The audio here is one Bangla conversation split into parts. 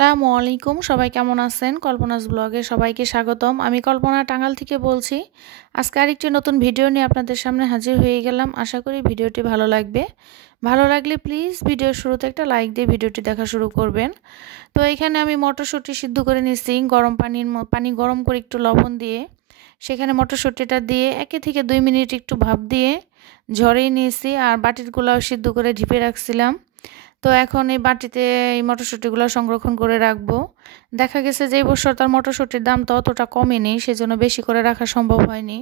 আসসালামু আলাইকুম, সবাই কেমন আছেন? কল্পনাস ব্লগে সবাইকে স্বাগতম। আমি কল্পনা টাঙ্গাইল থেকে বলছি। আজকে আরেকটি নতুন ভিডিও নিয়ে আপনাদের সামনে হাজির হয়ে গেলাম। আশা করি ভিডিওটি ভালো লাগবে। ভালো লাগলে প্লিজ ভিডিওর শুরুতে একটা লাইক দিয়ে ভিডিওটি দেখা শুরু করবেন। তো এখানে আমি মটরশুঁটি সিদ্ধ করে নিচ্ছি গরম পানি গরম করে একটু লবণ দিয়ে সেখানে মটরশুঁটিটা দিয়ে 1 থেকে 2 মিনিট একটু ভাপ দিয়ে ঝরিয়ে নিয়েছি আর বাটিরগুলাও সিদ্ধ করে ঢেপে রাখছিলাম। তো এখন এই বাটিতে এই মটরশুঁটিগুলো সংরক্ষণ করে রাখবো। দেখা গেছে যে এই বছর তার মটরশুঁটির দামটা অতটা কমেনি, সেজন্য বেশি করে রাখা সম্ভব হয়নি।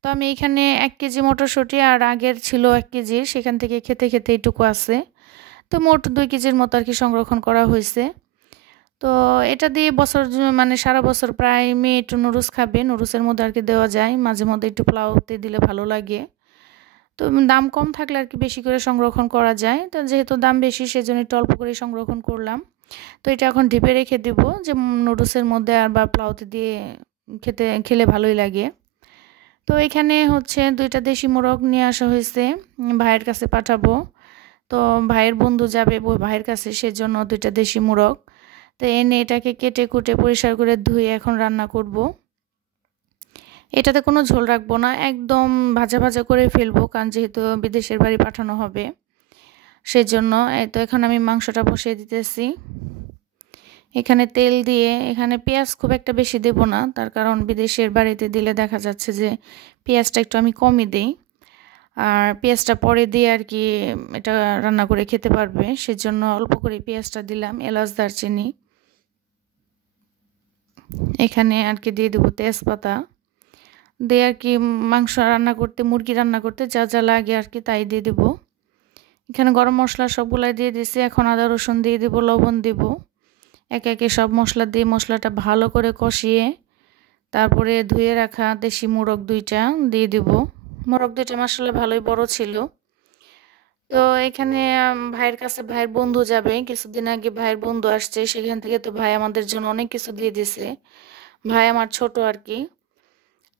তো আমি এখানে 1 কেজি মটরশুঁটি আর আগের ছিল 1 কেজি, সেখান থেকে খেতে খেতে এইটুকু আছে। তো মোট 2 কেজির মতো আর কি সংরক্ষণ করা হয়েছে। তো এটা দিয়ে মানে সারা বছর প্রায় মেয়ে একটু নুডলস খাবে, নুডলসের মধ্যে আর কি দেওয়া যায়, মাঝে মধ্যে একটু পোলাওতে দিলে ভালো লাগে। তো দাম কম থাকলে আর কি বেশি করে সংরক্ষণ করা যায়। তো যেহেতু দাম বেশি সেজন্য একটু অল্প করে সংরক্ষণ করলাম। তো এটা এখন ঢেপে রেখে দিব, যে নুডলসের মধ্যে আর বা পোলাওতে দিয়ে খেলে ভালোই লাগে। তো এখানে হচ্ছে 2টা দেশি মোরগ নিয়ে আসা হয়েছে, ভাইয়ের কাছে পাঠাবো। তো ভাইয়ের বন্ধু যাবে ভাইয়ের কাছে, সেজন্য 2টা দেশি মোরগ। তো এনে এটাকে কেটে কুটে পরিষ্কার করে ধুয়ে এখন রান্না করব। এটাতে কোনো ঝোল রাখবো না, একদম ভাজা ভাজা করে ফেলবো, কারণ যেহেতু বিদেশের বাড়ি পাঠানো হবে সেজন্য। এই তো এখন আমি মাংসটা বসিয়ে দিতেছি। এখানে তেল দিয়ে, এখানে পেঁয়াজ খুব একটা বেশি দেব না, তার কারণ বিদেশের বাড়িতে দিলে দেখা যাচ্ছে যে পেঁয়াজটা একটু আমি কমই দিই। আর পেঁয়াজটা পরে দিয়ে আর কি এটা রান্না করে খেতে পারবে, সেজন্য অল্প করে পেঁয়াজটা দিলাম, এলাচ দারচিনি। এখানে আর কি দিয়ে দেবো তেজপাতা দিয়ে আর কি মাংস রান্না করতে, মুরগি রান্না করতে যা যা লাগে আর কি তাই দিয়ে দেবো। এখানে গরম মশলা সবগুলাই দিয়ে দিয়েছি। এখন আদা রসুন দিয়ে দেবো, লবণ দেব, একে একে সব মশলা দিয়ে মশলাটা ভালো করে কষিয়ে তারপরে ধুয়ে রাখা দেশি মোরগ 2টা দিয়ে দেব। মোরগ 2টা মাসাল্লাহ ভালোই বড় ছিল। তো এখানে ভাইয়ের কাছে ভাইয়ের বন্ধু যাবে, কিছুদিন আগে ভাইয়ের বন্ধু আসছে, সেখান থেকে তো ভাই আমাদের জন্য অনেক কিছু দিয়ে দিছে। ভাই আমার ছোট আর কি।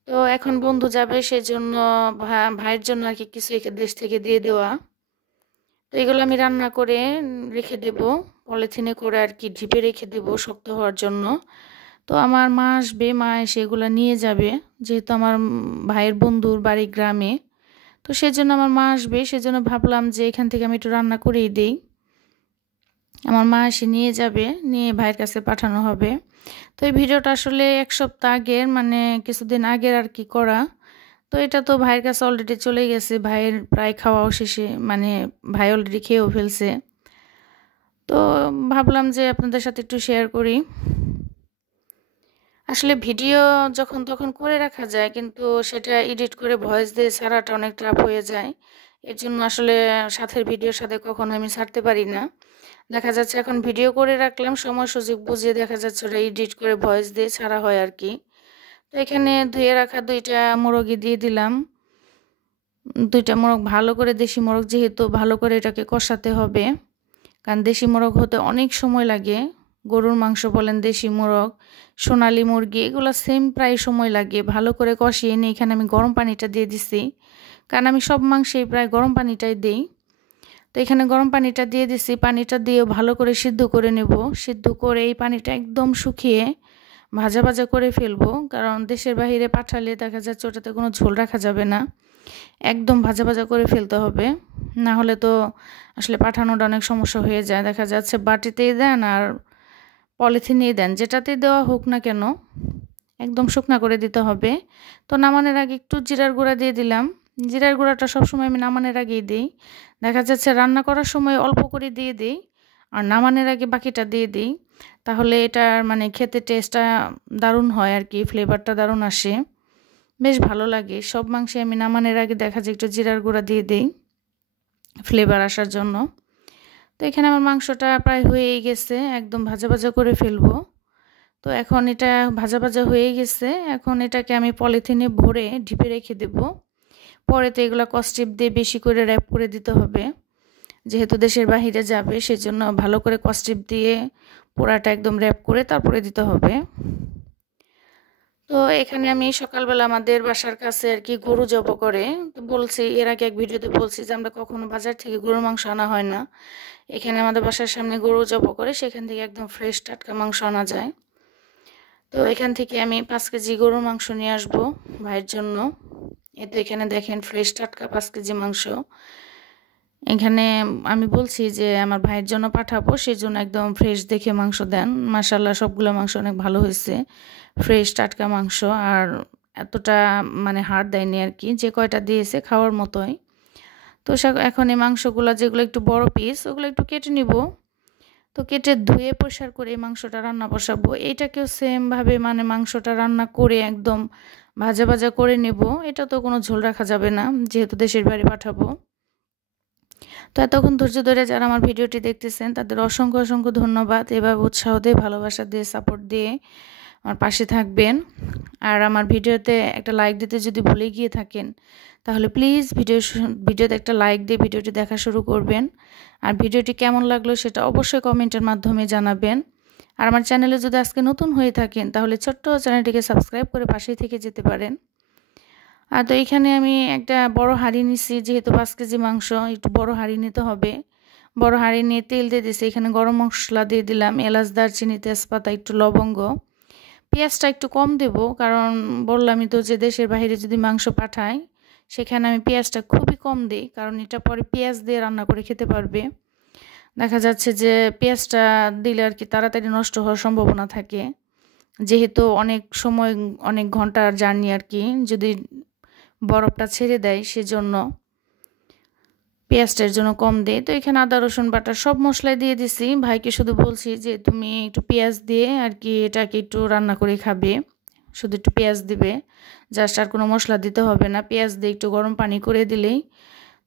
তো এখন বন্ধু যাবে সেজন্য ভাইয়ের জন্য আর কি কিছু দেশ থেকে দিয়ে দেওয়া। তো এগুলো আমি রান্না করে রেখে দেব, পলিথিনে করে আর কি ঢেপে রেখে দেব শক্ত হওয়ার জন্য। তো আমার মা আসবে, মা এসে এগুলো নিয়ে যাবে, যেহেতু আমার ভাইয়ের বন্ধুর বাড়ি গ্রামে। তো সেজন্য আমার মা আসবে, সেজন্য ভাবলাম যে এখান থেকে আমি একটু রান্না করেই দিই। আমার মা এসে নিয়ে যাবে, নিয়ে ভাইয়ের কাছে পাঠানো হবে। তো এই ভিডিওটা আসলে 1 সপ্তাহ আগের, মানে কিছুদিন আগের আর কি করা। তো এটা তো ভাইয়ের কাছে অলরেডি চলে গেছে, ভাইয়ের প্রায় খাওয়াও শেষে, মানে ভাই অলরেডি খেয়েও ফেলছে। তো ভাবলাম যে আপনাদের সাথে একটু শেয়ার করি। আসলে ভিডিও যখন তখন করে রাখা যায়, কিন্তু সেটা এডিট করে ভয়েস দিয়ে ছাড়াটা অনেক টাফ হয়ে যায়। এর জন্য আসলে সাথের ভিডিওর সাথে কখনো আমি ছাড়তে পারি না। দেখা যাচ্ছে এখন ভিডিও করে রাখলাম, সময় সুযোগ বুঝিয়ে দেখা যাচ্ছে ওটা এডিট করে ভয়েস দিয়ে ছাড়া হয় আর কি। তো এখানে ধুয়ে রাখা 2টা মোরগই দিয়ে দিলাম। 2টা মোরগ ভালো করে, দেশি মোরগ যেহেতু, ভালো করে এটাকে কষাতে হবে, কারণ দেশি মোরগ হতে অনেক সময় লাগে। গরুর মাংস বলেন, দেশি মোরগ, সোনালী মুরগি, এগুলো সেম প্রায় সময় লাগে। ভালো করে কষিয়ে নিয়ে এখানে আমি গরম পানিটা দিয়ে দিছি, কারণ আমি সব মাংসেই প্রায় গরম পানিটাই দিই। তো এখানে গরম পানিটা দিয়ে দিছি, পানিটা দিয়ে ভালো করে সিদ্ধ করে নেব। সিদ্ধ করে এই পানিটা একদম শুকিয়ে ভাজা ভাজা করে ফেলবো, কারণ দেশের বাইরে পাঠালে দেখা যাচ্ছে ওটাতে কোনো ঝোল রাখা যাবে না, একদম ভাজা ভাজা করে ফেলতে হবে। না হলে তো আসলে পাঠানোটা অনেক সমস্যা হয়ে যায়। দেখা যাচ্ছে বাটিতেই দেন আর পলিথিনেই দেন, যেটাতেই দেওয়া হোক না কেন একদম শুকনা করে দিতে হবে। তো নামানোর আগে একটু জিরার গুঁড়া দিয়ে দিলাম। জিরার গুঁড়াটা সবসময় আমি নামানোর আগেই দিই। দেখা যাচ্ছে রান্না করার সময় অল্প করে দিয়ে দিই আর নামানোর আগে বাকিটা দিয়ে দিই, তাহলে এটার মানে খেতে টেস্টটা দারুণ হয় আর কি, ফ্লেভারটা দারুণ আসে, বেশ ভালো লাগে। সব মাংসে আমি নামানোর আগে দেখা যায় একটু জিরার গুঁড়া দিয়ে দিই ফ্লেভার আসার জন্য। তো এখানে আমার মাংসটা প্রায় হয়েই গেছে, একদম ভাজা ভাজা করে ফেলবো। তো এখন এটা ভাজা ভাজা হয়ে গেছে, এখন এটাকে আমি পলিথিনে ভরে ঢেপে রেখে দেব। পরে তো এগুলো কস্টিপ দিয়ে বেশি করে র্যাপ করে দিতে হবে, যেহেতু দেশের বাহিরে যাবে সেজন্য ভালো করে কস্টিপ দিয়ে পোড়াটা একদম র্যাপ করে তারপরে দিতে হবে। তো এখানে আমি সকালবেলা আমাদের বাসার কাছে আর কি গরু জব করে। তো বলছি এর আগে এক ভিডিওতে বলছি যে আমরা কখনো বাজার থেকে গরুর মাংস আনা হয় না। এখানে আমাদের বাসার সামনে গরু জব করে, সেখান থেকে একদম ফ্রেশ টাটকা মাংস আনা যায়। তো এখান থেকে আমি 5 কেজি গরুর মাংস নিয়ে আসবো ভাইয়ের জন্য। এই তো এখানে দেখেন ফ্রেশ টাটকা 5 কেজি মাংস। এখানে আমি বলছি যে আমার ভাইয়ের জন্য পাঠাবো, সেজন্য একদম ফ্রেশ দেখে মাংস দেন। মাশাআল্লাহ সবগুলো মাংস অনেক ভালো হয়েছে, ফ্রেশ টাটকা মাংস। আর এতটা মানে হাড় দেয়নি আর কি, যে কয়টা দিয়েছে খাওয়ার মতোই। তো এখন এই মাংসগুলো যেগুলো একটু বড় পিস ওগুলো একটু কেটে নিব। তো কেটে ধুয়ে পরিষ্কার করে এই মাংসটা রান্না বসাবো। এইটাকেও সেমভাবে মানে মাংসটা রান্না করে একদম ভাজা ভাজা করে নেব। এটা তো কোনো ঝোল রাখা যাবে না, যেহেতু দেশের বাড়ি পাঠাবো। তো এতক্ষণ ধৈর্য ধরে যারা আমার ভিডিওটি দেখতেছেন তাদের অসংখ্য অসংখ্য ধন্যবাদ। এভাবে উৎসাহ দিয়ে, ভালোবাসা দিয়ে, সাপোর্ট দিয়ে আমার পাশে থাকবেন। আর আমার ভিডিওতে একটা লাইক দিতে যদি ভুলে গিয়ে থাকেন তাহলে প্লিজ ভিডিওতে একটা লাইক দিয়ে ভিডিওটি দেখা শুরু করবেন। আর ভিডিওটি কেমন লাগলো সেটা অবশ্যই কমেন্টের মাধ্যমে জানাবেন। আর আমার চ্যানেলে যদি আজকে নতুন হয়ে থাকেন তাহলে ছোট্ট চ্যানেলটিকে সাবস্ক্রাইব করে পাশেই থেকে যেতে পারেন। আর তো এখানে আমি একটা বড় হাঁড়ি নিছি, যেহেতু 5 কেজি মাংস একটু বড় হাঁড়ি নিতে হবে। বড় হাঁড়ি নিয়ে তেল দিয়ে দিছি, এখানে গরম মশলা দিয়ে দিলাম, এলাচ, দারচিনি, তেজপাতা, একটু লবঙ্গ। পেঁয়াজটা একটু কম দেব, কারণ বললামই তো যে দেশের বাইরে যদি মাংস পাঠাই সেখানে আমি পেঁয়াজটা খুবই কম দিই, কারণ এটা পরে পেঁয়াজ দিয়ে রান্না করে খেতে পারবে। দেখা যাচ্ছে যে পেঁয়াজটা দিলে আর কি তাড়াতাড়ি নষ্ট হওয়ার সম্ভাবনা থাকে, যেহেতু অনেক সময় অনেক ঘন্টার জার্নি আর কি, যদি বরফটা ছেড়ে দেয় সেজন্য পেঁয়াজটার জন্য কম দেয়। তো এখানে আদা রসুন বাটা সব মশলাই দিয়ে দিছি। ভাইকে শুধু বলছি যে তুমি একটু পেঁয়াজ দিয়ে আর কি এটাকে একটু রান্না করে খাবে, শুধু একটু পেঁয়াজ দিবে, জাস্ট আর কোনো মশলা দিতে হবে না। পেঁয়াজ দিয়ে একটু গরম পানি করে দিলেই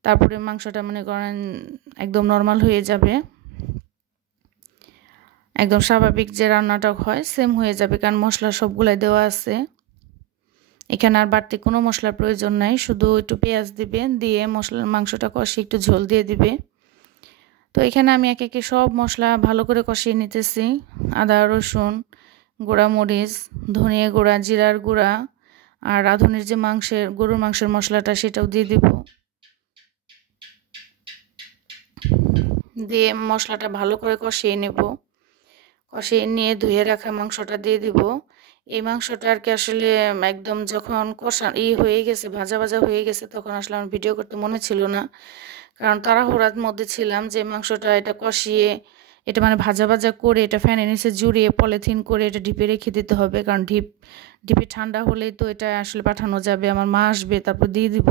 তারপরে মাংসটা মনে করেন একদম নর্মাল হয়ে যাবে, একদম স্বাভাবিক যে রান্নাটা হয় সেম হয়ে যাবে, কারণ মশলা সবগুলাই দেওয়া আছে। এখানে আর বাড়তি কোনো মশলার প্রয়োজন নাই, শুধু একটু পেঁয়াজ দিবে, দিয়ে মাংসটা কষিয়ে একটু ঝোল দিয়ে দিবে। তো এখানে আমি একে একে সব মশলা ভালো করে কষিয়ে নিতেছি। আদা রসুন, গুঁড়া মরিচ, ধনিয়া গুঁড়া, জিরার গুঁড়া, আর রাঁধুনির যে গরুর মাংসের মশলাটা সেটাও দিয়ে দিব। দিয়ে মশলাটা ভালো করে কষিয়ে নেব। কষিয়ে নিয়ে ধুয়ে রাখা মাংসটা দিয়ে দিব। এই মাংসটা আর কি আসলে একদম যখন কষা হয়ে গেছে, ভাজা ভাজা হয়ে গেছে, তখন আসলে আমার ভিডিও করতে মনে ছিল না, কারণ তাড়াহুড়ার মধ্যে ছিলাম যে মাংসটা এটা কষিয়ে এটা মানে ভাজা ভাজা করে এটা ফ্যানের নিচে জুড়িয়ে পলিথিন করে এটা ডিপে রেখে দিতে হবে, কারণ ডিপে ঠান্ডা হলেই তো এটা আসলে পাঠানো যাবে, আমার মা আসবে তারপর দিয়ে দিব।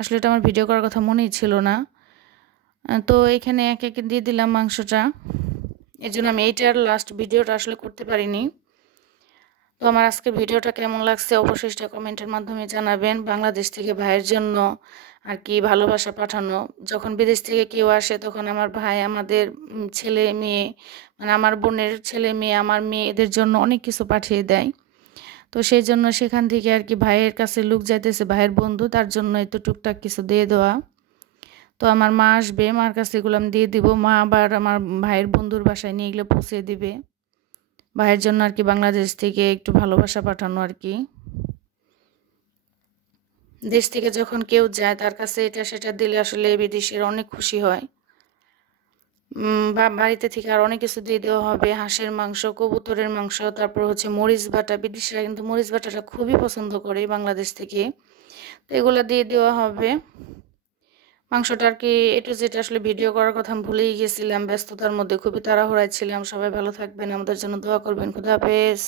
আসলে এটা আমার ভিডিও করার কথা মনেই ছিল না। তো এখানে একে একে দিয়ে দিলাম মাংসটা, এর জন্য আমি এইটার লাস্ট ভিডিওটা আসলে করতে পারিনি। তো আমার আজকের ভিডিওটা কেমন লাগছে অবশ্যই সেটা কমেন্টের মাধ্যমে জানাবেন। বাংলাদেশ থেকে ভাইয়ের জন্য আর কি ভালোবাসা পাঠানো। যখন বিদেশ থেকে কেউ আসে তখন আমার ভাই আমাদের ছেলে মেয়ে, মানে আমার বোনের ছেলে মেয়ে, আমার মেয়ে, এদের জন্য অনেক কিছু পাঠিয়ে দেয়। তো সেই জন্য সেখান থেকে আর কি ভাইয়ের কাছে লোক যাইতেছে, ভাইয়ের বন্ধু, তার জন্য একটু টুকটাক কিছু দিয়ে দেওয়া। তো আমার মা আসবে, মার কাছে এগুলো আমি দিয়ে দিব, মা আবার আমার ভাইয়ের বন্ধুর বাসায় নিয়ে এগুলো পৌঁছে দিবে। ভাইয়ের জন্য আর কি বাংলাদেশ থেকে একটু ভালোবাসা পাঠানো আর কি। দেশ থেকে যখন কেউ যায় তার কাছে এটা সেটা দিলে আসলে বিদেশের অনেক খুশি হয়। বা বাড়িতে থেকে আর অনেক কিছু দিয়ে দেওয়া হবে, হাঁসের মাংস, কবুতরের মাংস, তারপর হচ্ছে মরিচ বাটা। বিদেশিরা কিন্তু মরিচ বাটাটা খুবই পছন্দ করে বাংলাদেশ থেকে, তো এগুলো দিয়ে দেওয়া হবে। মাংসটা আর কি একটু যেটা আসলে ভিডিও করার কথা আমি ভুলেই গেছিলাম, ব্যস্ততার মধ্যে খুবই তাড়াহুড়ায় ছিলাম। সবাই ভালো থাকবেন, আমাদের জন্য দোয়া করবেন। খুদা হাফেজ।